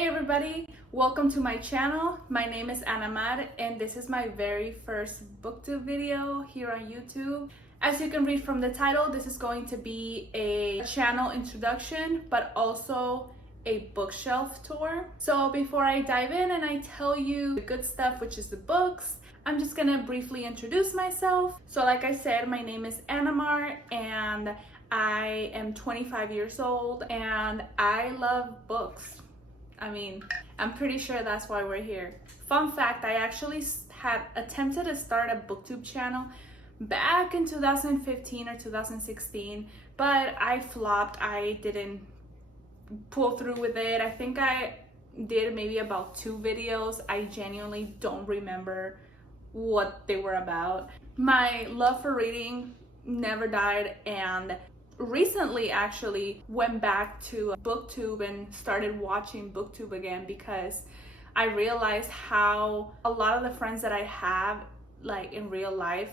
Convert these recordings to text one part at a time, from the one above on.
Hey everybody, welcome to my channel. My name is Anamar and this is my very first Booktube video here on YouTube. As you can read from the title, this is going to be a channel introduction, but also a bookshelf tour. So before I dive in and I tell you the good stuff, which is the books, I'm just gonna briefly introduce myself. So like I said, my name is Anamar and I am 25 years old and I love books. I mean, I'm pretty sure that's why we're here. Fun fact, I actually had attempted to start a Booktube channel back in 2015 or 2016, but I flopped. I didn't pull through with it. I think I did maybe about 2 videos. I genuinely don't remember what they were about. My love for reading never died, and recently actually went back to Booktube and started watching Booktube again because I realized how a lot of the friends that I have like in real life,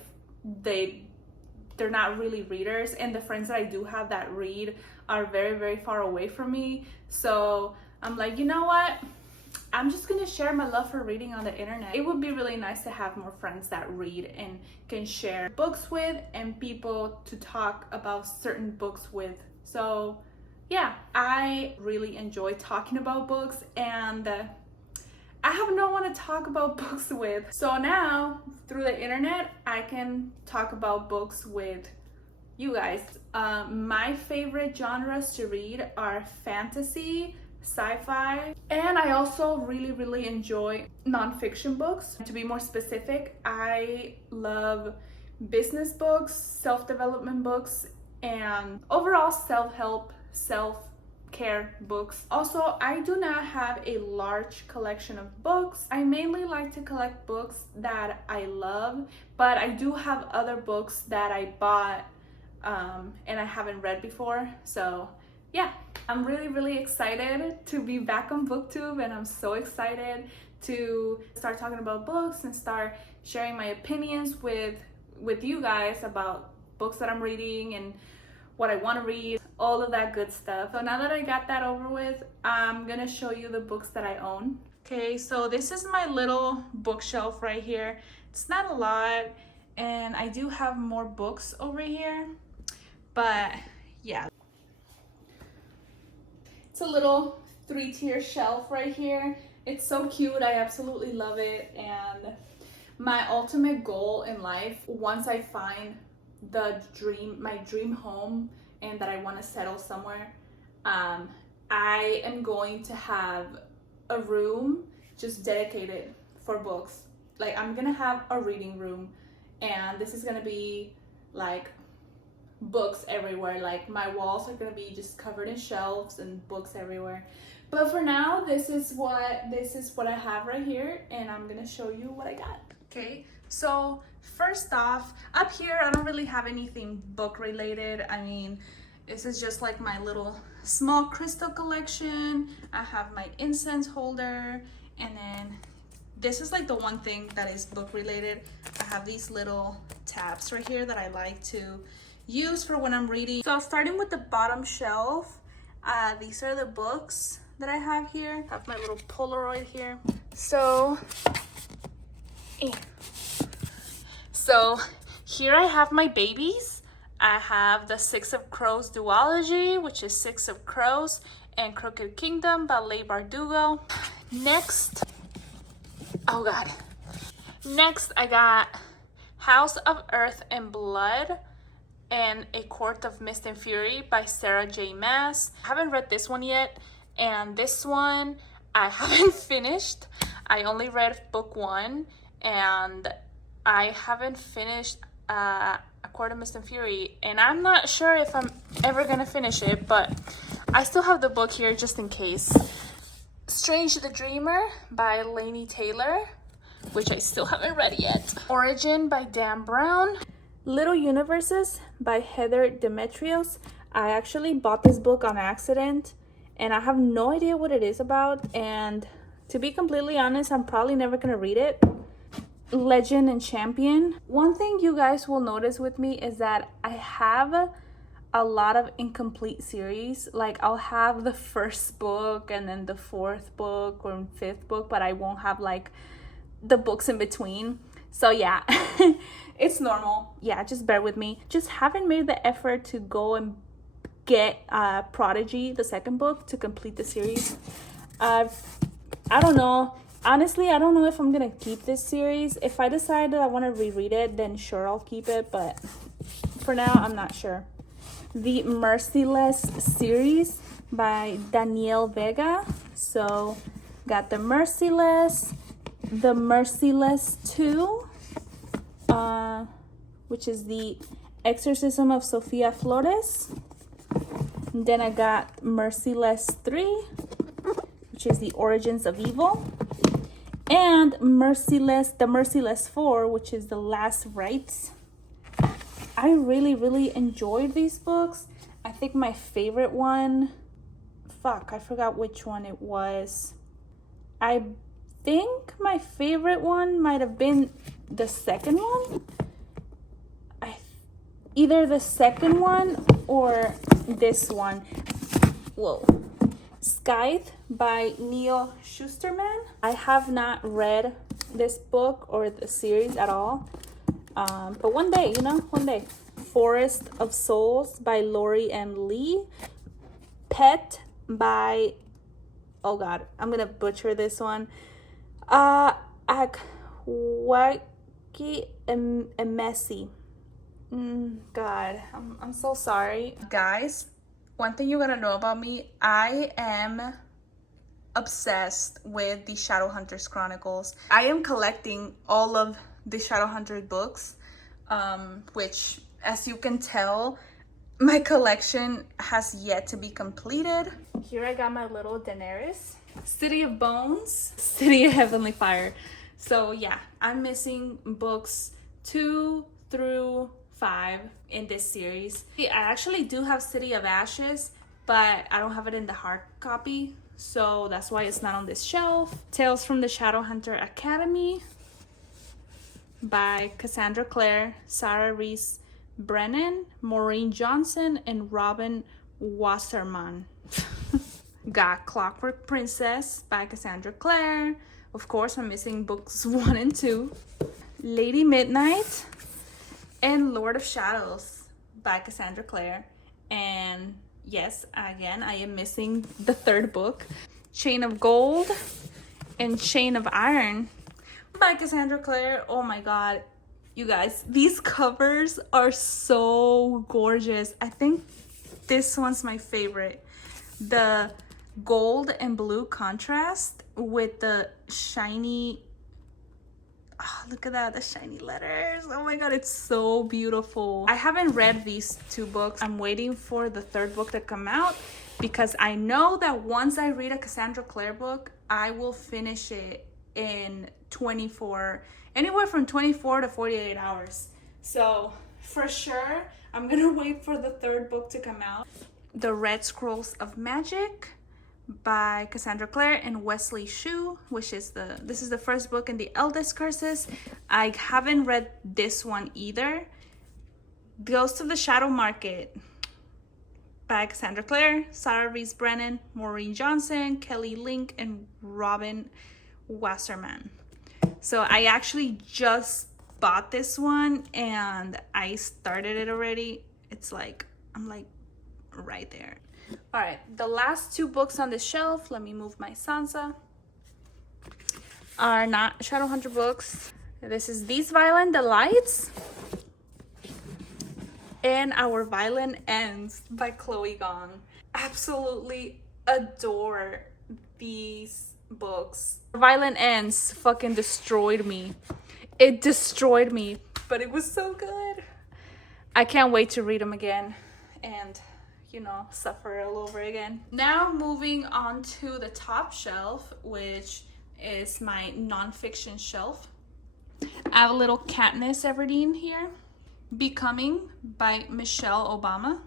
they're not really readers, and the friends that I do have that read are very far away from me. So I'm like, you know what, I'm just gonna share my love for reading on the internet. It would be really nice to have more friends that read and can share books with and people to talk about certain books with. So yeah, I really enjoy talking about books, and I have no one to talk about books with. So now through the internet, I can talk about books with you guys. My favorite genres to read are fantasy, sci-fi, and I also really enjoy nonfiction books. To be more specific, I love business books, self-development books, and overall self-help, self-care books. Also, I do not have a large collection of books. I mainly like to collect books that I love, but I do have other books that I bought and I haven't read before. So yeah, I'm really excited to be back on Booktube, and I'm so excited to start talking about books and start sharing my opinions with you guys about books that I'm reading and what I want to read, all of that good stuff. So now that I got that over with, I'm gonna show you the books that I own. Okay, so this is my little bookshelf right here. It's not a lot, and I do have more books over here, but yeah. It's a little 3-tier shelf right here. It's so cute. I absolutely love it. And my ultimate goal in life, once I find my dream home and that I want to settle somewhere, I am going to have a room just dedicated for books. Like, I'm gonna have a reading room, and this is gonna be like books everywhere. Like, my walls are gonna be just covered in shelves and books everywhere. But for now, this is what I have right here, and I'm gonna show you what I got. Okay, so first off, up here I don't really have anything book related. I mean, this is just like my little small crystal collection. I have my incense holder, and then this is like the one thing that is book related. I have these little tabs right here that I like to use for when I'm reading. So starting with the bottom shelf, these are the books that I have here. I have my little Polaroid here. So here I have my babies. I have the 6 of Crows duology, which is 6 of Crows and Crooked Kingdom by Leigh Bardugo. Next I got House of Earth and Blood and A Court of Mist and Fury by Sarah J. Maas. I haven't read this one yet, and this one I haven't finished. I only read book 1, and I haven't finished A Court of Mist and Fury, and I'm not sure if I'm ever gonna finish it, but I still have the book here just in case. Strange the Dreamer by Laini Taylor, which I still haven't read yet. Origin by Dan Brown. Little Universes by Heather Demetrios. I actually bought this book on accident, and I have no idea what it is about, and to be completely honest, I'm probably never gonna read it. Legend and Champion. One thing you guys will notice with me is that I have a lot of incomplete series. Like I'll have the first book and then the fourth book or fifth book, but I won't have like the books in between. So yeah, it's normal. Yeah, just bear with me. Just haven't made the effort to go and get Prodigy, the second book, to complete the series. I don't know. Honestly, I don't know if I'm gonna keep this series. If I decide that I want to reread it, then sure, I'll keep it. But for now, I'm not sure. The Merciless series by Danielle Vega. So, got the Merciless 2, which is the Exorcism of Sofia Flores. And then I got Merciless 3, which is the Origins of Evil. And the Merciless 4, which is the Last Rites. I really enjoyed these books. I think my favorite one, I forgot which one it was. I think my favorite one might have been the second one. Either the second one or this one. Whoa. Scythe by Neil Schusterman. I have not read this book or the series at all. But one day, one day. Forest of Souls by Lori M. Lee. Pet by, oh God, I'm gonna butcher this one. Akwaki Emesi. God, I'm so sorry. Guys, one thing you gotta know about me, I am obsessed with the Shadowhunters Chronicles. I am collecting all of the Shadowhunters books, which, as you can tell, my collection has yet to be completed. Here I got my little Daenerys. City of Bones, City of Heavenly Fire. So yeah, I'm missing books 2 through 5 in this series. I actually do have City of Ashes, but I don't have it in the hard copy, so that's why it's not on this shelf. Tales from the Shadowhunter Academy by Cassandra Clare, Sarah Reese Brennan, Maureen Johnson, and Robin Wasserman. Got Clockwork Princess by Cassandra Clare. Of course, I'm missing books 1 and 2. Lady Midnight and Lord of Shadows by Cassandra Clare. And yes, again, I am missing the third book. Chain of Gold and Chain of Iron by Cassandra Clare. Oh my God, you guys, these covers are so gorgeous. I think this one's my favorite. The gold and blue contrast with the shiny, oh, look at that, the shiny letters. Oh my God, it's so beautiful. I haven't read these 2 books. I'm waiting for the third book to come out because I know that once I read a Cassandra Clare book, I will finish it in anywhere from 24 to 48 hours. So for sure, I'm gonna wait for the third book to come out. The Red Scrolls of Magic by Cassandra Clare and Wesley Shue, which is this is the first book in the Eldest Curses. I haven't read this one either. Ghost of the Shadow Market by Cassandra Clare, Sarah Reese Brennan, Maureen Johnson, Kelly Link, and Robin Wasserman. So I actually just bought this one and I started it already. It's like, I'm like right there. All right, the last 2 books on the shelf, let me move my Sansa, are not Shadowhunter books. This is These Violent Delights and Our Violent Ends by Chloe Gong. Absolutely adore these books. Violent Ends fucking destroyed me. It destroyed me, but it was so good. I can't wait to read them again and suffer all over again. Now moving on to the top shelf, which is my nonfiction shelf. I have a little Katniss Everdeen here. Becoming by Michelle Obama.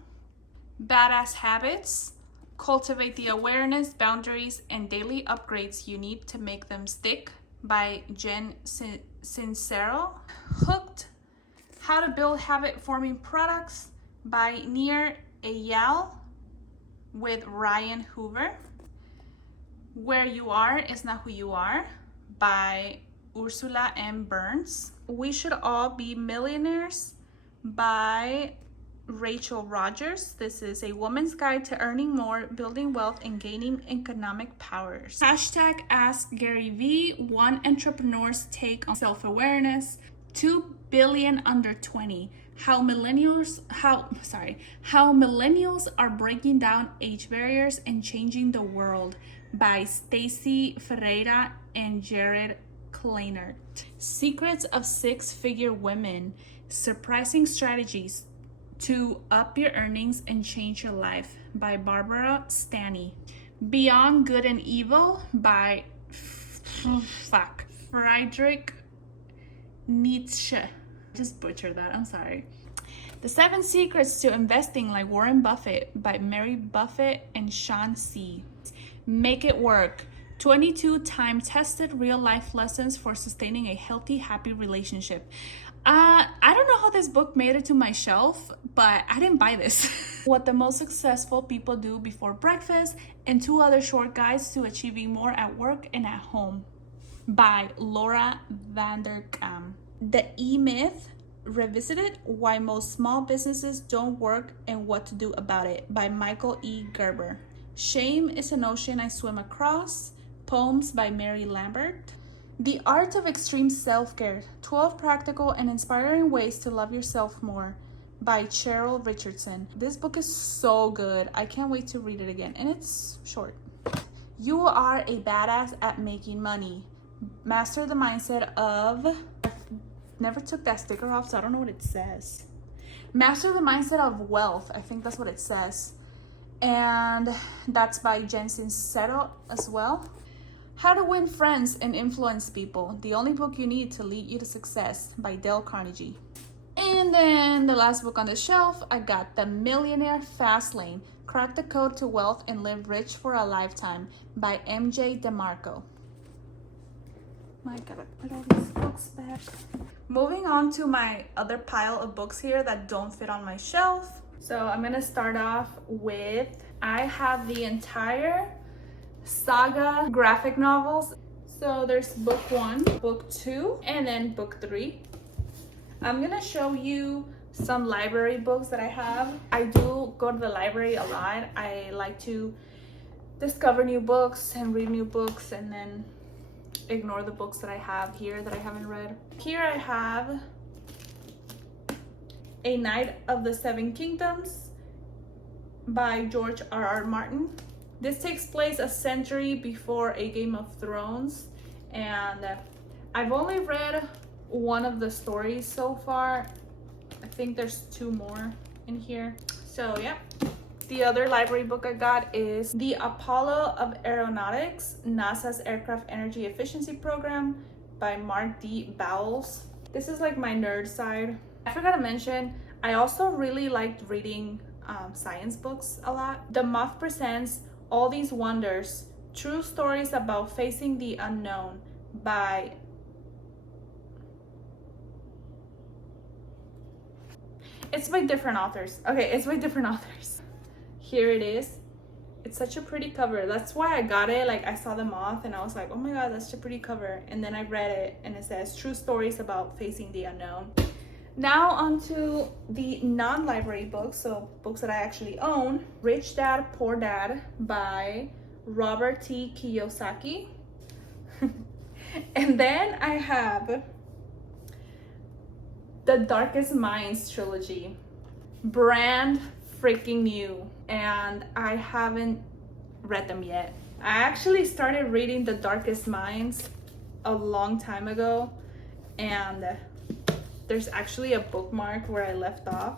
Badass Habits. Cultivate the awareness, boundaries, and daily upgrades you need to make them stick by Jen Sincero. Hooked. How to Build Habit Forming Products by Nir Eyal with Ryan Hoover. Where You Are Is Not Who You Are by Ursula M. Burns. We Should All Be Millionaires by Rachel Rogers. This is a woman's guide to earning more, building wealth, and gaining economic powers. Hashtag Ask Gary V. One entrepreneur's take on self-awareness. 2 billion under 20. How millennials are breaking down age barriers and changing the world by Stacy Ferreira and Jared Kleinert. Secrets of Six-Figure Women. Surprising Strategies to Up Your Earnings and Change Your Life by Barbara Stanny. Beyond Good and Evil by Friedrich Nietzsche. Just butchered that, I'm sorry. The 7 Secrets to Investing Like Warren Buffett by Mary Buffett and Sean C. Make It Work. 22 time-tested real-life lessons for sustaining a healthy, happy relationship. I don't know how this book made it to my shelf, but I didn't buy this. What the Most Successful People Do Before Breakfast, and 2 other short guides to achieving more at work and at home by Laura Vanderkam. The E-Myth Revisited, Why Most Small Businesses Don't Work and What to Do About It by Michael E. Gerber. Shame is an Ocean I Swim Across, Poems by Mary Lambert. The Art of Extreme Self-Care, 12 Practical and Inspiring Ways to Love Yourself More by Cheryl Richardson. This book is so good. I can't wait to read it again, and it's short. You Are a Badass at Making Money. Master the Mindset of... Never took that sticker off, so I don't know what it says. Master the Mindset of Wealth. I think that's what it says. And that's by Jensen Settle as well. How to Win Friends and Influence People. The Only Book You Need to Lead You to Success by Dale Carnegie. And then the last book on the shelf, I got The Millionaire Fast Lane. Crack the Code to Wealth and Live Rich for a Lifetime by MJ DeMarco. I gotta put all these books back. Moving on to my other pile of books here that don't fit on my shelf. So I'm gonna start off with, I have the entire saga graphic novels. So there's book 1, book 2, and then book 3. I'm gonna show you some library books that I have. I do go to the library a lot. I like to discover new books and read new books and then ignore the books that I have here that I haven't read. Here I have A Knight of the Seven Kingdoms by George R.R. Martin. This takes place a century before A Game of Thrones, and I've only read one of the stories so far. I think there's 2 more in here. So yeah. The other library book I got is The Apollo of Aeronautics, NASA's Aircraft Energy Efficiency Program by Mark D. Bowles. This is like my nerd side. I forgot to mention, I also really liked reading science books a lot. The Moth Presents All These Wonders, True Stories About Facing the Unknown by It's by different authors. Okay, it's by different authors. Here it is. It's such a pretty cover. That's why I got it. Like, I saw the moth and I was like, oh my god, that's such a pretty cover. And then I read it and it says True Stories About Facing the Unknown. Now onto the non-library books, so books that I actually own. Rich Dad, Poor Dad by Robert T. Kiyosaki. And then I have The Darkest Minds trilogy. Brand freaking new. And I haven't read them yet. I actually started reading The Darkest Minds a long time ago, and there's actually a bookmark where I left off.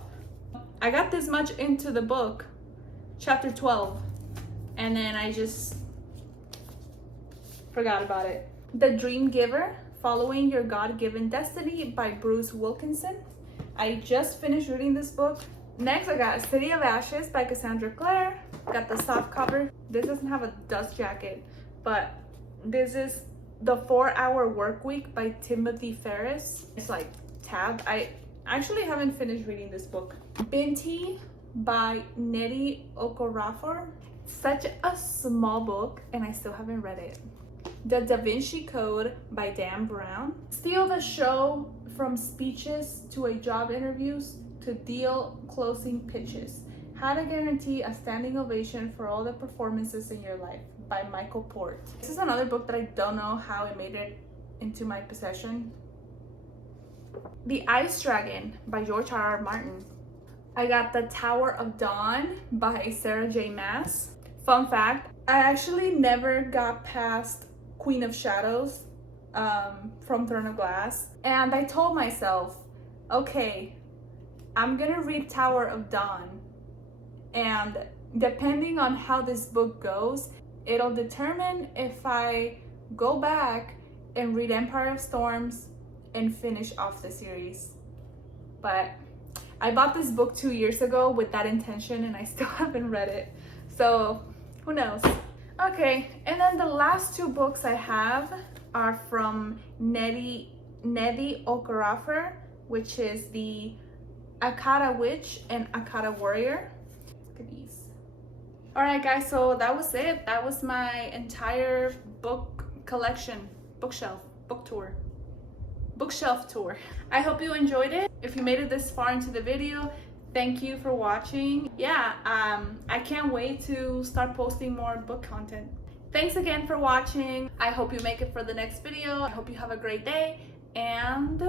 I got this much into the book, chapter 12, and then I just forgot about it. The Dream Giver, Following Your God-Given Destiny by Bruce Wilkinson. I just finished reading this book. Next, I got City of Ashes by Cassandra Clare. Got the soft cover. This doesn't have a dust jacket, but this is The 4-Hour Work Week by Timothy Ferriss. It's like tabbed. I actually haven't finished reading this book. Binti by Neri Okorafor. Such a small book and I still haven't read it. The Da Vinci Code by Dan Brown. Steal the show from speeches to a job interviews to deal closing pitches. How to guarantee a standing ovation for all the performances in your life by Michael Port. This is another book that I don't know how it made it into my possession. The Ice Dragon by George R.R. Martin. I got The Tower of Dawn by Sarah J. Maas. Fun fact, I actually never got past Queen of Shadows from Throne of Glass. And I told myself, okay, I'm gonna read Tower of Dawn. And depending on how this book goes, it'll determine if I go back and read Empire of Storms and finish off the series. But I bought this book 2 years ago with that intention and I still haven't read it. So who knows? Okay, and then the last two books I have are from Neri Okorafor, which is the Akata Witch and Akata Warrior. Look at these. All right, guys, so that was it. That was my entire book collection, bookshelf tour. I hope you enjoyed it. If you made it this far into the video, thank you for watching. Yeah, I can't wait to start posting more book content. Thanks again for watching. I hope you make it for the next video. I hope you have a great day and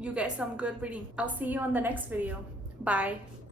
you get some good reading. I'll see you on the next video. Bye.